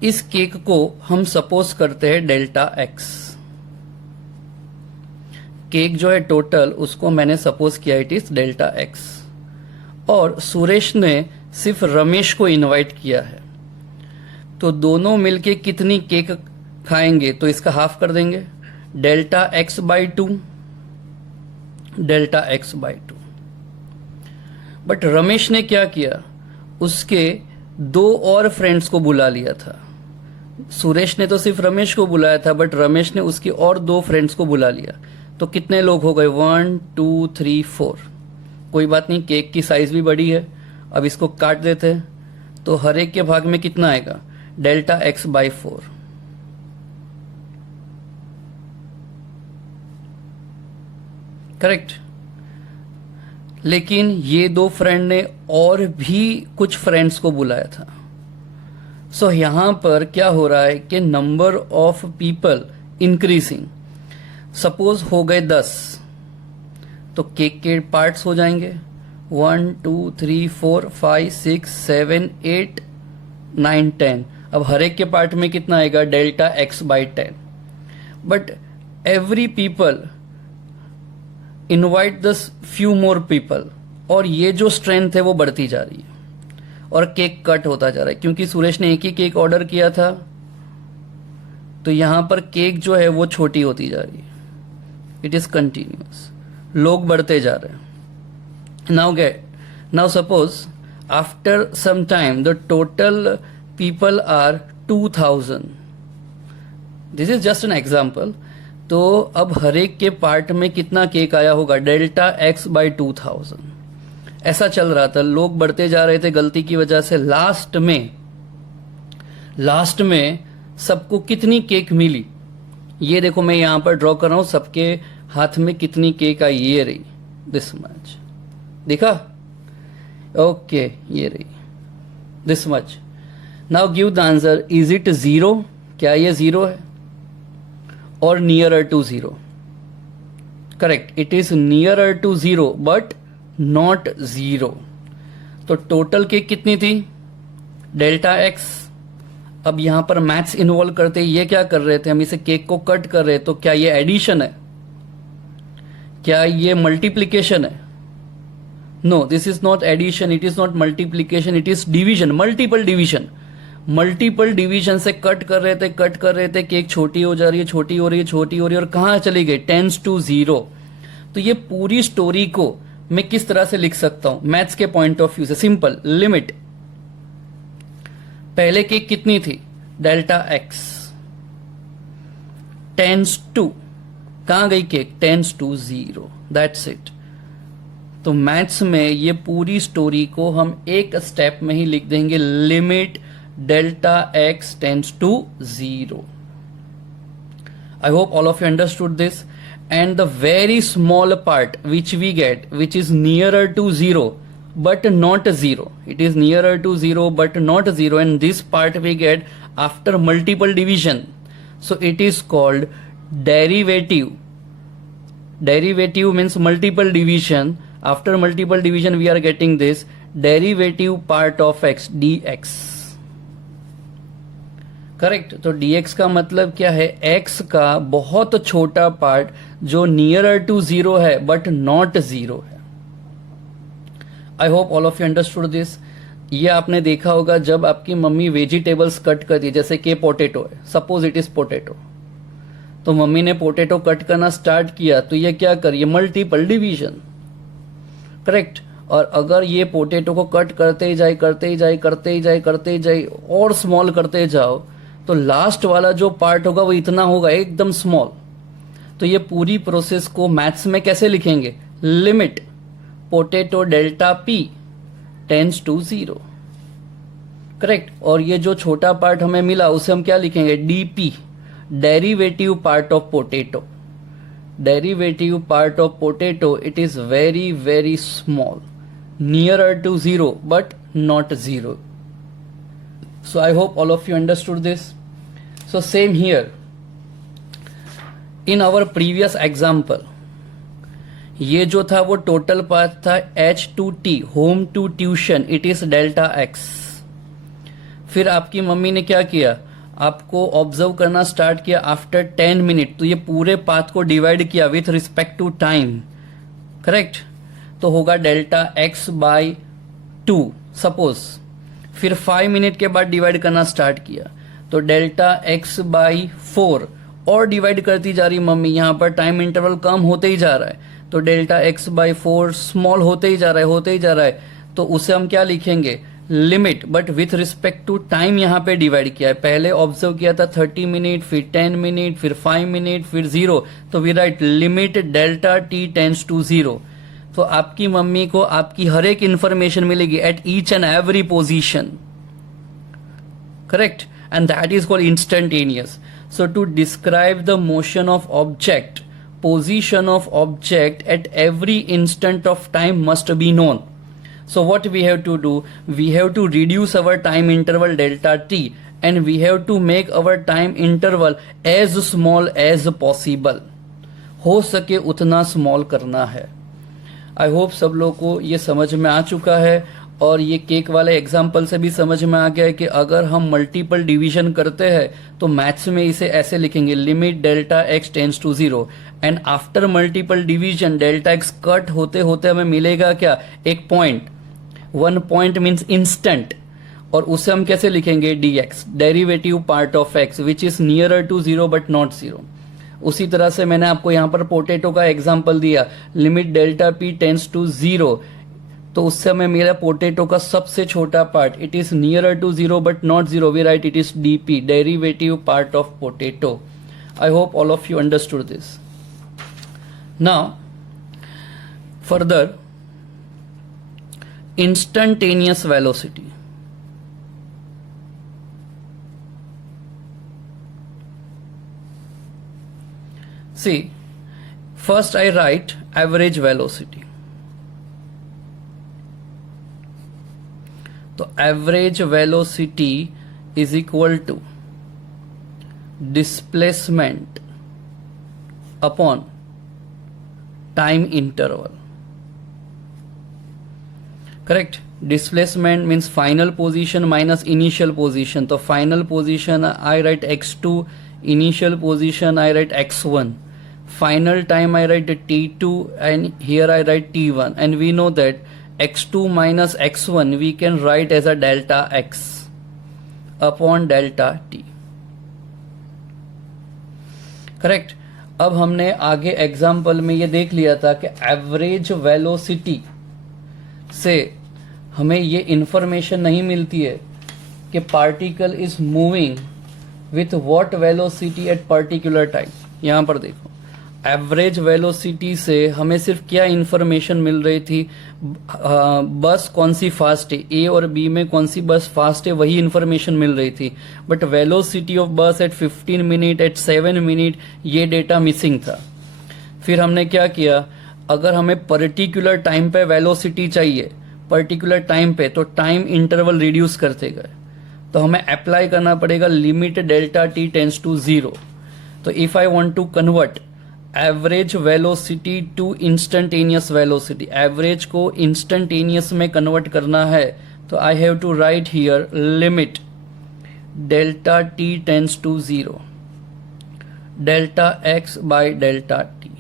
इस केक को हम सपोज करते हैं डेल्टा एक्स. केक जो है टोटल उसको मैंने सपोज किया इट इज डेल्टा एक्स, और सुरेश ने सिर्फ रमेश को इनवाइट किया है. तो दोनों मिलके कितनी केक खाएंगे, तो इसका हाफ कर देंगे, delta x by 2, delta x by 2. But Ramesh ने क्या किया, उसके दो और फ्रेंड्स को बुला लिया था. सुरेश ने तो सिर्फ रमेश को बुलाया था, बट रमेश ने उसके और दो फ्रेंड्स को बुला लिया. तो कितने लोग हो गए, 1 2 3 4. कोई बात नहीं, केक की साइज भी बड़ी है. अब इसको काट देते हैं, तो हर एक के भाग में कितना आएगा, डेल्टा एक्स बाई 4. करेक्ट. लेकिन ये दो फ्रेंड ने और भी कुछ फ्रेंड्स को बुलाया था. सो यहां पर क्या हो रहा है कि number of people increasing. Suppose हो गए 10, तो केक के पार्ट्स हो जाएंगे 1 2 3 4 5 6 7 8 9 10. अब हर एक के पार्ट में कितना आएगा, delta x by 10. But every people invite दस फ्यू मोर पीपल, और ये जो स्ट्रेंथ है वो बढ़ती जा रही है और केक कट होता जा रहा है. क्योंकि सुरेश ने एक ही केक ऑर्डर किया था, तो यहां पर केक जो है वो छोटी होती जा रही है. इट इज कंटिन्यूअस, लोग बढ़ते जा रहे हैं. Now suppose after some time the total people are 2000. This is just an example. तो अब हर एक के पार्ट में कितना केक आया होगा, डेल्टा एक्स बाई 2000. ऐसा चल रहा था, लोग बढ़ते जा रहे थे गलती की वजह से. लास्ट में सबको कितनी केक मिली, ये देखो मैं यहां पर ड्रॉ कर रहा हूं. सबके हाथ में कितनी केक आई, ये रही, दिस मच. देखा, ओके, ये रही, this much. Now give the answer. Is it 0? क्या ये 0 है, और nearer to 0? Correct, it is nearer to 0 but not 0. तो टोटल केक कितनी थी, डेल्टा एक्स। अब यहां पर मैथ्स इन्वॉल्व करते ये क्या कर रहे थे, हम इसे केक को कट कर रहे, तो क्या ये एडिशन है, क्या ये मल्टीप्लीकेशन है? No, this is not addition, it is not multiplication, it is division, multiple division. Multiple division से कट कर रहे थे, केक छोटी हो जा रही है, छोटी हो रही है, छोटी हो रही है, और कहां चली गई, टेंस टू 0। तो ये पूरी स्टोरी को मैं किस तरह से लिख सकता हूं मैथ्स के पॉइंट ऑफ व्यू से? सिंपल, लिमिट, पहले केक कितनी थी, डेल्टा एक्स, टेंस टू, कहां गई cake, tends to 0, that's it. तो मैथ्स में ये पूरी स्टोरी को हम एक स्टेप में ही लिख देंगे, limit delta x tends to 0. I hope all of you understood this. And the very small part which we get, which is nearer to 0 but not 0, it is nearer to 0 but not 0, and this part we get after multiple division, so it is called derivative. Derivative means multiple division. After multiple division we are getting this derivative part of x, dx. Correct. तो dx का मतलब क्या है, x का बहुत छोटा part जो nearer to 0 है बट नॉट 0 है। I hope all of you understood this. ये आपने देखा होगा जब आपकी मम्मी वेजिटेबल्स कट करती है, जैसे कि पोटैटो है, सपोज इट इज पोटैटो, तो मम्मी ने पोटैटो कट करना स्टार्ट किया, तो ये क्या करिए, मल्टीपल डिवीजन, करेक्ट। और अगर ये पोटैटो को कट करते ही जाए और स्मॉल करते जाओ, तो लास्ट वाला जो पार्ट होगा वो इतना होगा, एकदम स्मॉल। तो ये पूरी प्रोसेस को मैथ्स में कैसे लिखेंगे, limit potato delta p tends to 0, correct. और ये जो छोटा पार्ट हमें मिला उसे हम क्या लिखेंगे, DP, derivative part of potato. Derivative part of potato, it is very very small, nearer to 0 but not 0. So I hope all of you understood this. So same here, in our previous example, ये जो था वो total path था h to t, home to tuition, it is delta x। फिर आपकी mummy ने क्या किया, आपको ऑब्जर्व करना स्टार्ट किया आफ्टर 10 मिनट, तो ये पूरे पाथ को डिवाइड किया with respect to time, correct. तो होगा डेल्टा x बाई 2 सपोज। फिर 5 मिनट के बाद डिवाइड करना स्टार्ट किया, तो डेल्टा x बाई 4, और डिवाइड करती जा रही मम्मी, यहां पर टाइम इंटरवल कम होते ही जा रहा है, तो डेल्टा x बाई 4 स्मॉल होते ही जा रहा है, तो उसे हम क्या लिखेंगे, limit, but with respect to time यहां पे डिवाइड किया है। पहले ऑब्जर्व किया था 30 मिनट, फिर 10 मिनट, फिर 5 मिनट, फिर 0, तो we write limit delta t tends to 0। तो आपकी मम्मी को आपकी हर एक इंफॉर्मेशन मिलेगी at each and every position, correct, and that is called instantaneous. So to describe the motion of object, position of object at every instant of time must be known. So what we have to do, we have to reduce our time interval delta t, and we have to make our time interval as small as possible. हो सके उतना small करना है। I hope सब लोगों को ये समझ में आ चुका है, और ये केक वाले एग्जाम्पल से भी समझ में आ गया है कि अगर हम मल्टीपल डिवीजन करते हैं तो मैथ्स में इसे ऐसे लिखेंगे, limit delta x tends to 0, and after multiple division delta x cut होते होते हमें मिलेगा क्या, एक पॉइंट, 1 पॉइंट मीन्स इंस्टेंट, और उसे हम कैसे लिखेंगे, dx, derivative part of x which is nearer to 0 but not 0। उसी तरह से मैंने आपको यहां पर पोटैटो का एग्जांपल दिया, limit delta p tends to 0, तो उससे हमें मेरा पोटैटो का सबसे छोटा part, it is nearer to 0 but not 0, we write it is dp, derivative part of potato. I hope all of you understood this. Now further, instantaneous velocity. See, first I write average velocity. तो average velocity is equal to displacement upon time interval. Correct. Displacement means final position minus initial position, तो final position I right x2, initial position I write x1, final time I write t2, and here I write t1, and we know that x2 minus x1 we can write as a delta x upon delta t. Correct. अब हमने आगे example में ये देख लिया था कि average velocity से हमें ये इंफॉर्मेशन नहीं मिलती है कि particle is moving with what velocity at particular time. यहां पर देखो, एवरेज वेलोसिटी से हमें सिर्फ क्या इंफॉर्मेशन मिल रही थी, बस कौन सी फास्ट है, ए और बी में कौन सी बस फास्ट है, वही इंफॉर्मेशन मिल रही थी. But velocity of bus eight 15 minute, eight 7 minute, ये डेटा मिसिंग था. फिर हमने क्या किया, अगर हमें पर्टिकुलर टाइम पे वेलोसिटी चाहिए, पर्टिकुलर टाइम पे, तो टाइम इंटरवल रिड्यूस करते गए. तो हमें अप्लाई करना पड़ेगा limit delta t tends to 0. तो if I want to convert average velocity to instantaneous velocity, average को इंस्टेंटेनियस में कन्वर्ट करना है, तो I have to write here limit delta t tends to 0 delta x by delta t.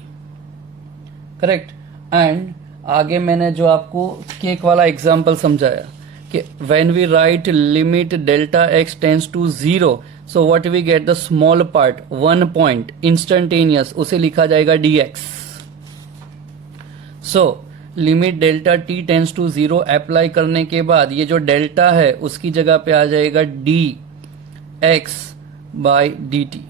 Correct. And आगे मैंने जो आपको केक वाला एग्जांपल समझाया कि when we write limit delta x tends to 0, so what we get, the small part, 1 point, instantaneous, उसे लिखा जाएगा dx. so limit delta t tends to 0 apply करने के बाद ये जो डेल्टा है उसकी जगह पे आ जाएगा dx by dt.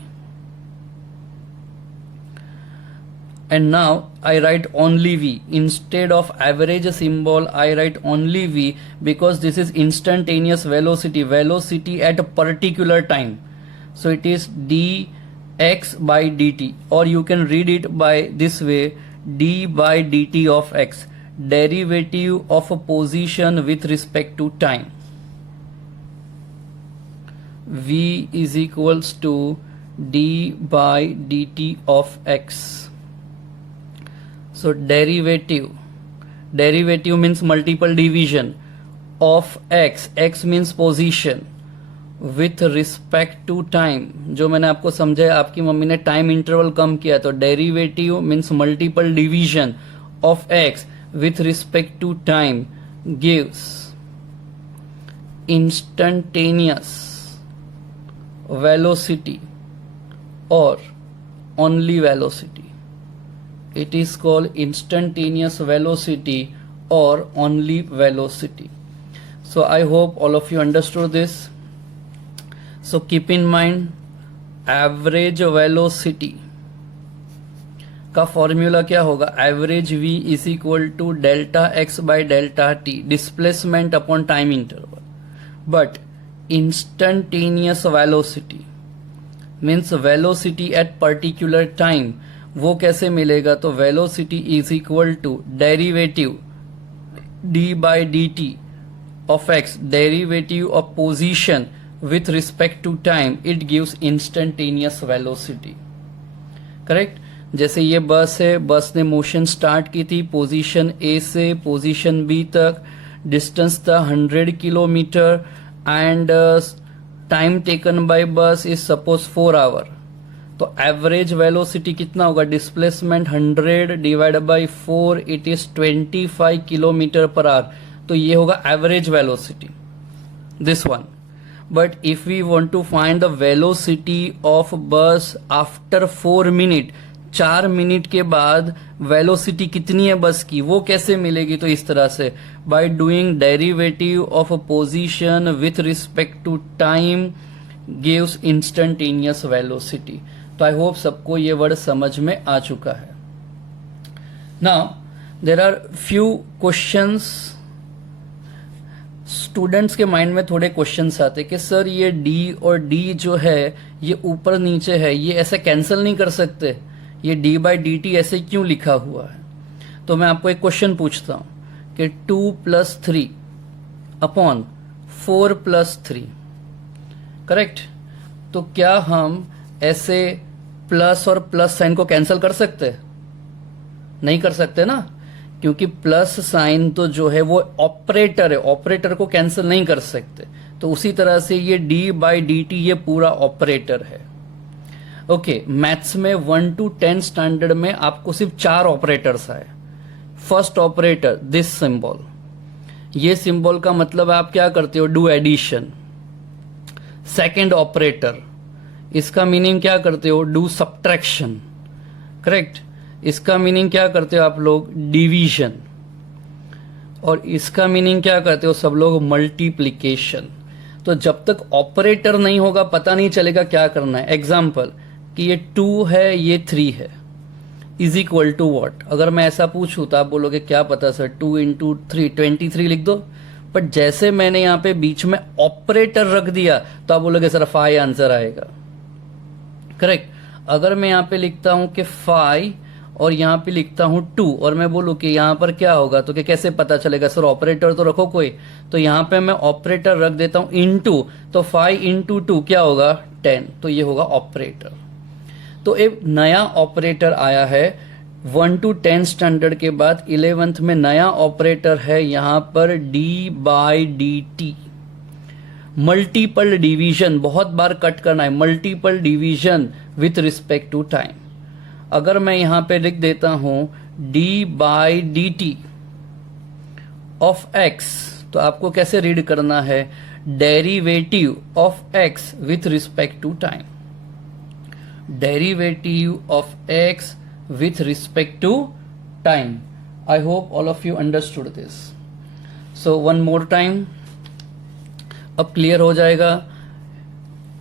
And now I write only v instead of average symbol. I write only v because this is instantaneous velocity, velocity at a particular time. So it is dx by dt, or you can read it by this way, d by dt of x, derivative of a position with respect to time. v is equals to d by dt of x. So derivative means multiple division of x, x means position with respect to time. जो मैंने आपको समझाया, आपकी mummy ने time interval कम किया, तो derivative means multiple division of x with respect to time gives instantaneous velocity or only velocity. It is called instantaneous velocity or only velocity. So I hope all of you understood this. So keep in mind, average velocity का formula क्या होगा, average v is equal to delta x by delta t, displacement upon time interval. But instantaneous velocity means velocity at particular time, वो कैसे मिलेगा, तो velocity is equal to derivative d by dt of x, derivative of position with respect to time, it gives instantaneous velocity. Correct. जैसे ये बस है, बस ने मोशन स्टार्ट की थी पोजीशन A से पोजीशन B तक, डिस्टेंस था 100 kilometre and time taken by बस इज सपोज 4 आवर. तो एवरेज वेलोसिटी कितना होगा, displacement 100 divide by 4, it is 25 kilometer per hour. तो ये होगा average velocity, this one. But if we want to find the velocity of bus after 4 minute, 4 minute के बाद velocity कितनी है बस की, वो कैसे मिलेगी, तो इस तरह से by doing derivative of a position with respect to time gives instantaneous velocity. तो आई होप सबको ये वर्ड समझ में आ चुका है. Now there are few questions. Students के माइंड में थोड़े क्वेश्चंस आते कि सर ये डी और डी जो है ये ऊपर नीचे है, ये ऐसे कैंसिल नहीं कर सकते, ये डी बाई डी टी ऐसे क्यों लिखा हुआ है. तो मैं आपको एक क्वेश्चन पूछता हूं कि 2+3 अपॉन 4+3, करेक्ट. तो क्या हम ऐसे प्लस और प्लस साइन को कैंसिल कर सकते, नहीं कर सकते ना, क्योंकि प्लस साइन तो जो है वो ऑपरेटर है, ऑपरेटर को कैंसिल नहीं कर सकते। तो उसी तरह से ये डी बाई डी टी ये पूरा ऑपरेटर है। ओके, मैथ्स में 1 to 10 स्टैंडर्ड में आपको सिर्फ 4 ऑपरेटर्स आए। फर्स्ट ऑपरेटर दिस सिंबल, ये सिंबल का मतलब आप क्या करते हो, डू एडिशन। सेकेंड ऑपरेटर, इसका मीनिंग क्या करते हो, डू सब्ट्रैक्शन। करेक्ट, इसका मीनिंग क्या करते हो आप लोग, डिवीजन। और इसका मीनिंग क्या करते हो सब लोग, मल्टीप्लीकेशन। तो जब तक ऑपरेटर नहीं होगा पता नहीं चलेगा क्या करना है। एग्जाम्पल कि ये 2 है ये 3 है, इज इक्वल टू वॉट। अगर मैं ऐसा पूछूं तो आप बोलोगे क्या पता सर, 2 इंटू 3 23 लिख दो। बट जैसे मैंने यहाँ पे बीच में ऑपरेटर रख दिया तो आप बोलोगे सर 5 आंसर आएगा। करेक्ट। अगर मैं यहाँ पे लिखता हूं कि 5 और यहाँ पे लिखता हूं 2 और मैं बोलूं कि यहाँ पर क्या होगा, तो कि कैसे पता चलेगा सर, ऑपरेटर तो रखो कोई। तो यहाँ पे मैं ऑपरेटर रख देता हूं इनटू, तो 5 इंटू 2 क्या होगा, 10। तो ये होगा ऑपरेटर। तो एक नया ऑपरेटर आया है 1 to 10 स्टैंडर्ड के बाद। 11th में नया ऑपरेटर है यहाँ पर d by d t, multiple division. बहुत बार कट करना है, multiple division with respect to time. अगर मैं यहां पे लिख देता हूं d by d t of x, तो आपको कैसे रीड करना है, derivative of x with respect to time. Derivative of x with respect to time. I hope all of you understood this. So one more time, अब clear हो जाएगा।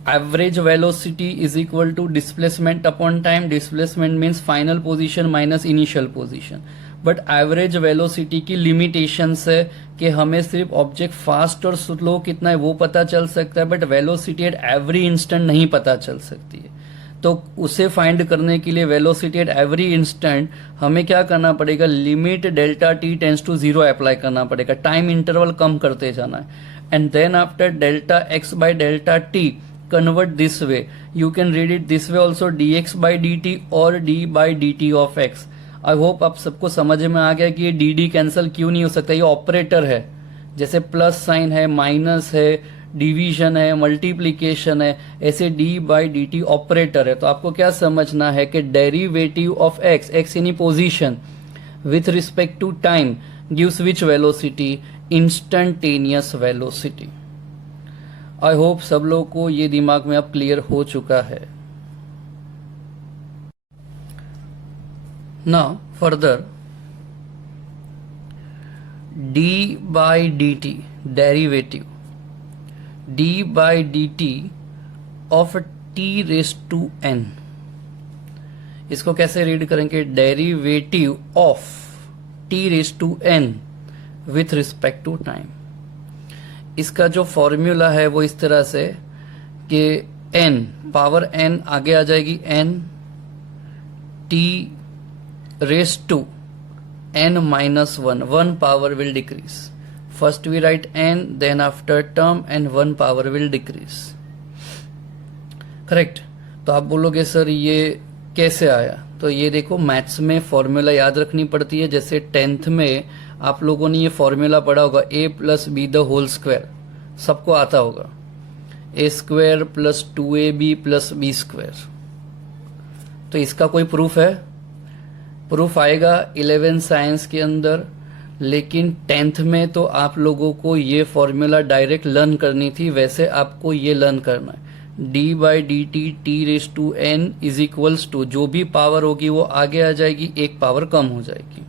Average velocity is equal to displacement upon time. Displacement means final position minus initial position. But average velocity की limitations है कि हमें सिर्फ object fast और slow कितना है वो पता चल सकता है, but velocity eight every instant नहीं पता चल सकती है। तो उसे फाइंड करने के लिए वेलोसिटी एट एवरी इंस्टेंट हमें क्या करना पड़ेगा, limit delta t tends to 0 apply करना पड़ेगा। टाइम इंटरवल कम करते जाना है। And then after delta x by delta t convert this way. You can read it this way also, dx by dt और d by dt of x. I hope आप सबको समझ में आ गया कि ये dd कैंसिल क्यों नहीं हो सकता। ये ऑपरेटर है, जैसे प्लस साइन है, माइनस है, डिवीजन है, मल्टीप्लीकेशन है, ऐसे d by dt ऑपरेटर है। तो आपको क्या समझना है कि डेरिवेटिव ऑफ x, x यानी position, with respect to time gives which velocity, instantaneous velocity. I hope सब लोगों को ये दिमाग में अब क्लियर हो चुका है। Now further, d by d t derivative, d by d t of t raise to n, इसको कैसे रीड करेंगे, derivative of t raise to n with respect to time. इसका जो फॉर्मूला है वो इस तरह से कि n पावर n आगे आ जाएगी, n t raise to n minus 1 power will decrease. First we write n, then after term n 1 power will decrease. Correct. तो आप बोलोगे सर ये कैसे आया, तो ये देखो मैथ्स में फॉर्मूला याद रखनी पड़ती है। जैसे 10th में आप लोगों ने ये फॉर्मूला पढ़ा होगा, a plus b the whole square, सबको आता होगा, a square plus 2ab plus b square. तो इसका कोई प्रूफ है, प्रूफ आएगा 11 साइंस के अंदर, लेकिन 10th में तो आप लोगों को ये फॉर्मूला डायरेक्ट लर्न करनी थी, वैसे आपको ये लर्न करना है। D by d t t raise to n is equals to, जो भी पावर होगी वो आगे आ जाएगी, एक पावर कम हो जाएगी।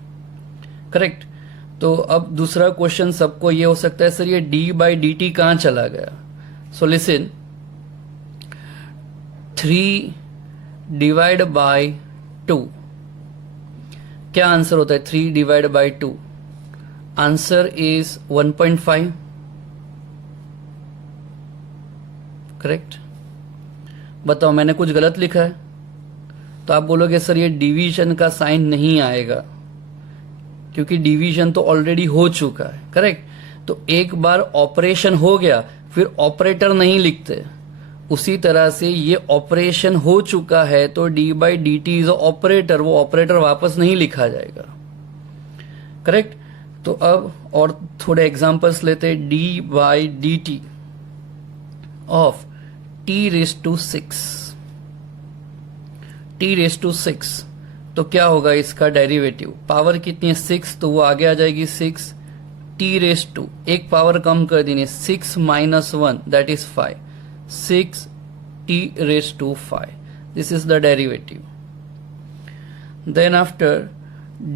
करेक्ट। तो अब दूसरा क्वेश्चन सबको ये हो सकता है सर ये d बाई डी टी कहां चला गया। सो लिसन, 3 डिवाइड बाई 2, क्या आंसर होता है 3 divide by 2, answer is 1.5। Correct. बताओ मैंने कुछ गलत लिखा है, तो आप बोलोगे सर ये डिवीजन का साइन नहीं आएगा क्योंकि डिवीजन तो ऑलरेडी हो चुका है। करेक्ट। तो एक बार ऑपरेशन हो गया फिर ऑपरेटर नहीं लिखते, उसी तरह से ये ऑपरेशन हो चुका है तो D by d T is operator, वो ऑपरेटर वापस नहीं लिखा जाएगा। करेक्ट। तो अब और थोड़े एग्जांपल्स लेते हैं। D by d t of t raise to 6, t raise to 6, तो क्या होगा इसका डेरिवेटिव? पावर कितनी है 6, तो वो आगे आ जाएगी 6 टी रेस टू, एक पावर कम कर देनी 6 minus 1 that is 5, 6 t raise to 5, this is the derivative. Then after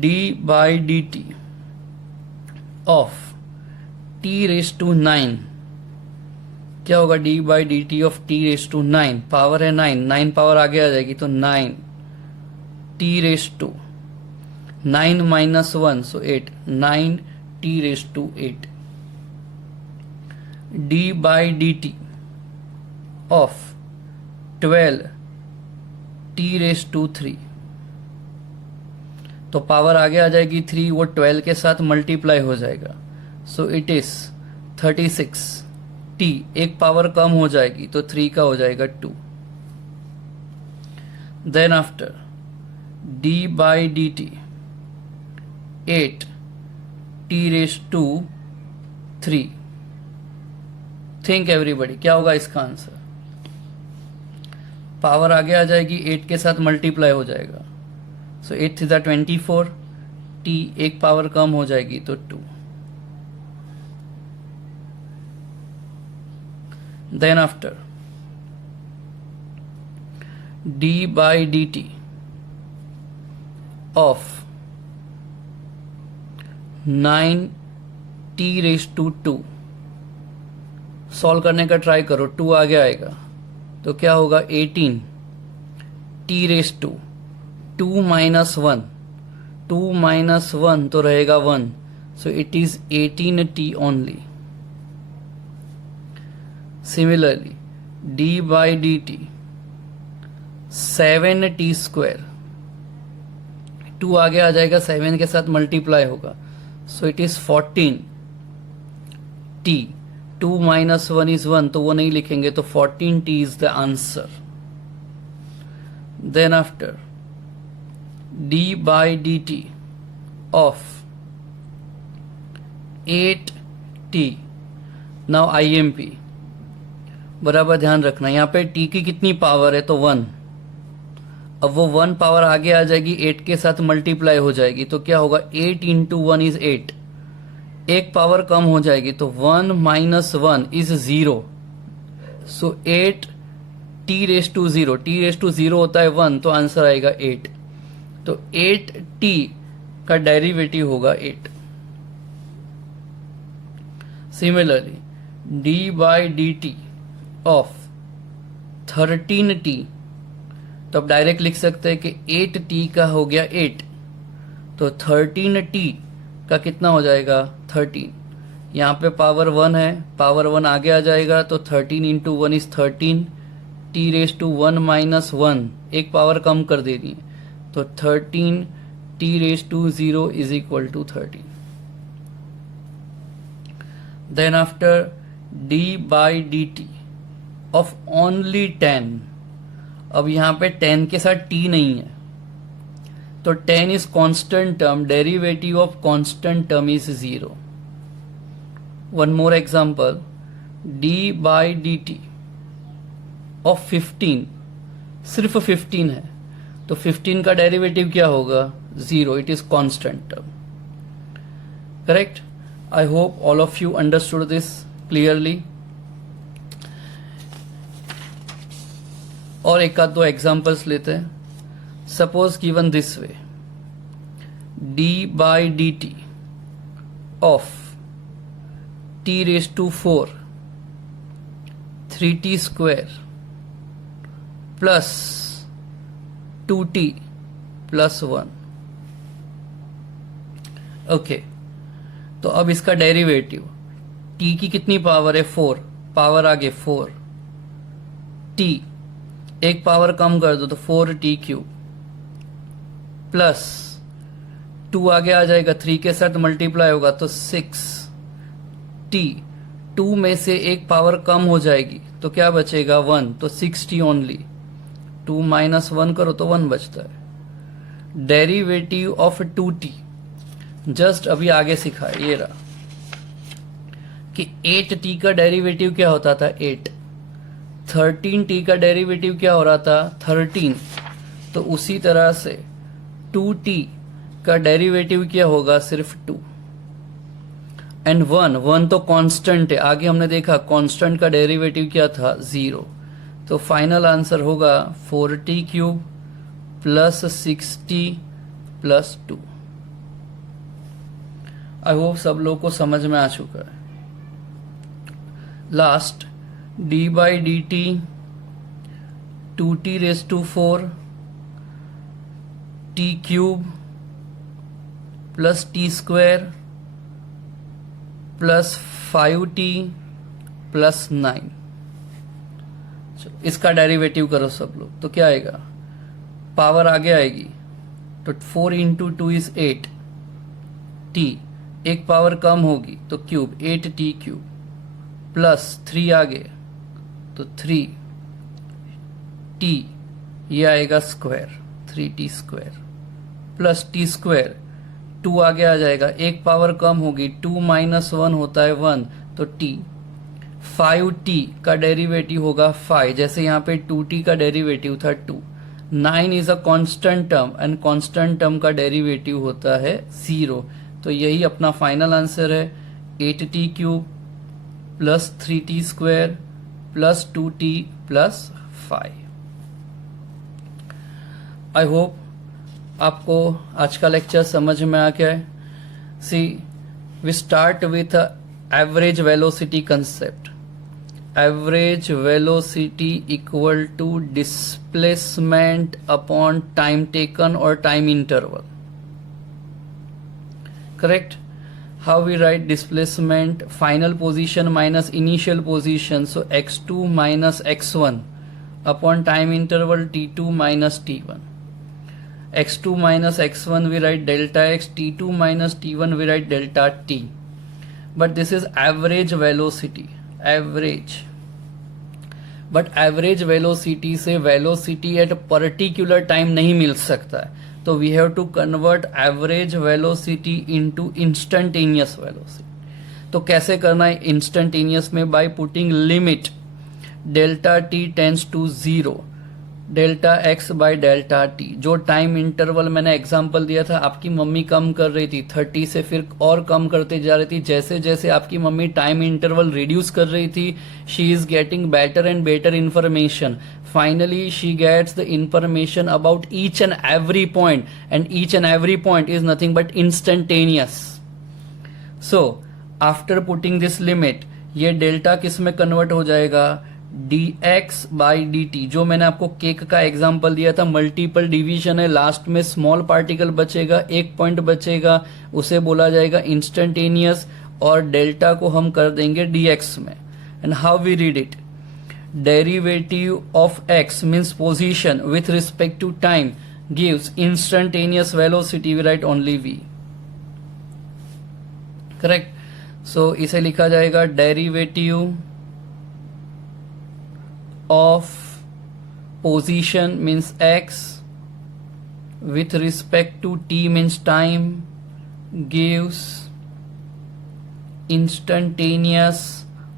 d by d t of t raise to 9, क्या होगा? D by d t of t raise to 9, power है 9, 9 power आगे आ जाएगी तो 9 t raise to 9 minus 1 so 8, 9 t raise to 8। D by d t of 12 t raise to 3, तो power आगे आ जाएगी 3, वो 12 के साथ मल्टीप्लाई हो जाएगा, सो इट इज 36 टी, एक पावर कम हो जाएगी तो 3 का हो जाएगा 2। Then after d by d t 8 t raise to 3, think everybody क्या होगा इसका आंसर? पावर आगे आ जाएगी 8 के साथ मल्टीप्लाई हो जाएगा, सो 8 इज 24, टी एक पावर कम हो जाएगी तो 2। Then after d by d t of 9 t raise to 2, solve करने का ट्राई करो, 2 आगे आएगा तो क्या होगा? 18 t raise to 2 minus 1, 2 minus 1 तो रहेगा 1, so it is 18 t only. Similarly d by d t 7 t square, 2 आगे आ जाएगा 7 के साथ मल्टीप्लाई होगा, so it is 14 t, 2 minus 1 is 1 तो वो नहीं लिखेंगे, तो 14 t is the answer. Then after d by d t of 8 t, now I am P, बराबर ध्यान रखना यहाँ पे टी की कितनी पावर है तो 1, अब वो 1 पावर आगे आ जाएगी 8 के साथ मल्टीप्लाई हो जाएगी, तो क्या होगा? 8 इंटू 1 इज 8, एक पावर कम हो जाएगी तो 1 minus 1 is 0, so 8 t raise to 0, t raise to 0 होता है 1, तो आंसर आएगा 8, तो 8 टी का डेरिवेटिव होगा 8। Similarly d by d t of 13 T, तो अब डायरेक्ट लिख सकते हैं कि 8 टी का हो गया 8, तो 13 टी का कितना हो जाएगा? 13, यहाँ पे पावर 1 है, पावर 1 आगे आ जाएगा तो 13 into 1 is 13 t raise to 1 minus 1, एक पावर कम कर देनी है, तो 13 t raise to 0 is equal to 13। Then after d by d t of only 10, अब यहां पे 10 के साथ t नहीं है, तो 10 is constant term, derivative of constant term is 0। One more example, D by d t of 15, सिर्फ 15 है, तो 15 का डेरिवेटिव क्या होगा? 0, it is constant term. Correct? I hope all of you understood this clearly. और एक आध दो एग्जांपल्स लेते हैं। Suppose given this way, d by d t of t raise to 4 3t square plus 2t plus 1। Okay, तो अब इसका derivative, t की कितनी पावर है? 4, पावर आगे 4, t एक पावर कम कर दो तो 4t क्यूब प्लस 2 आगे आ जाएगा, 3 के साथ मल्टीप्लाई होगा तो 6t, 2 में से एक पावर कम हो जाएगी तो क्या बचेगा? 1, तो 6t ओनली, 2 माइनस 1 करो तो 1 बचता है। डेरिवेटिव ऑफ 2t, जस्ट अभी आगे सीखा है, ये रहा कि 8t का डेरिवेटिव क्या होता था 8, 13t का डेरिवेटिव क्या हो रहा था 13, तो उसी तरह से 2t का डेरिवेटिव क्या होगा सिर्फ 2, एंड 1 तो कांस्टेंट है, आगे हमने देखा कांस्टेंट का डेरिवेटिव क्या था 0, तो फाइनल आंसर होगा 4t cube plus 6t plus 2। I hope सब लोग को समझ में आ चुका है। Last d by d t 2t raise to 4 t cube plus t square plus 5t plus 9। चलो इसका डेरिवेटिव करो सब लोग, तो क्या आएगा, पावर आगे आएगी तो 4 इंटू 2 इज 8 t, एक पावर कम होगी तो क्यूब 8t क्यूब प्लस 3 आगे तो 3t, ये आएगा square 3t square plus t square, 2 आगे आ जाएगा, एक पावर कम होगी 2 माइनस 1 होता है 1 तो t, 5t का डेरिवेटिव होगा 5, जैसे यहाँ पे 2t का डेरिवेटिव था 2, 9 is a constant term and constant term का डेरिवेटिव होता है 0, तो यही अपना फाइनल आंसर है 8t cube plus 3t square plus 2t plus 5। I hope आपको आज का लेक्चर समझ में आ गया है। See we start with average velocity concept. Average velocity equal to displacement upon time taken और time interval, correct? How we write displacement? Final position minus initial position, so x2 minus x1 upon time interval t2 minus t1. x2 minus x1 we write delta x, t2 minus t1 we write delta t. But this is average velocity, average. But average velocity से velocity at a particular time नहीं मिल सकता है, तो we have to convert average velocity into instantaneous velocity. तो कैसे करना है instantaneous में, by putting limit delta t tends to 0 delta x by delta t. जो टाइम इंटरवल मैंने एग्जांपल दिया था, आपकी मम्मी कम कर रही थी 30 से, फिर और कम करते जा रही थी, जैसे जैसे आपकी मम्मी टाइम इंटरवल रिड्यूस कर रही थी, she is getting better and better information. Finally, she gets the information about each and every point, and each and every point is nothing but instantaneous. So, after putting this limit, ये delta किस में convert हो जाएगा, dx by dt। जो मैंने आपको cake का example दिया था, मल्टीपल डिवीजन है, लास्ट में स्मॉल पार्टिकल बचेगा, एक पॉइंट बचेगा, उसे बोला जाएगा इंस्टेंटेनियस, और डेल्टा को हम कर देंगे dx में। And how we read it, derivative of x means position with respect to time gives instantaneous velocity, we write only v, correct? So इसे लिखा जाएगा derivative of position means x with respect to t means time gives instantaneous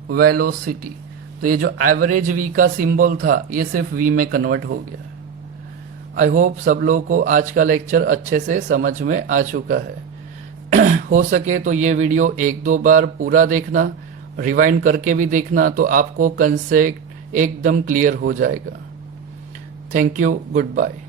velocity। तो ये जो average v का symbol था, ये सिर्फ v में कन्वर्ट हो गया है। आई होप सब लोगों को आज का लेक्चर अच्छे से समझ में आ चुका है। हो सके तो ये वीडियो 1-2 बार पूरा देखना, रिवाइंड करके भी देखना, तो आपको कंसेप्ट एकदम क्लियर हो जाएगा। Thank you, good bye.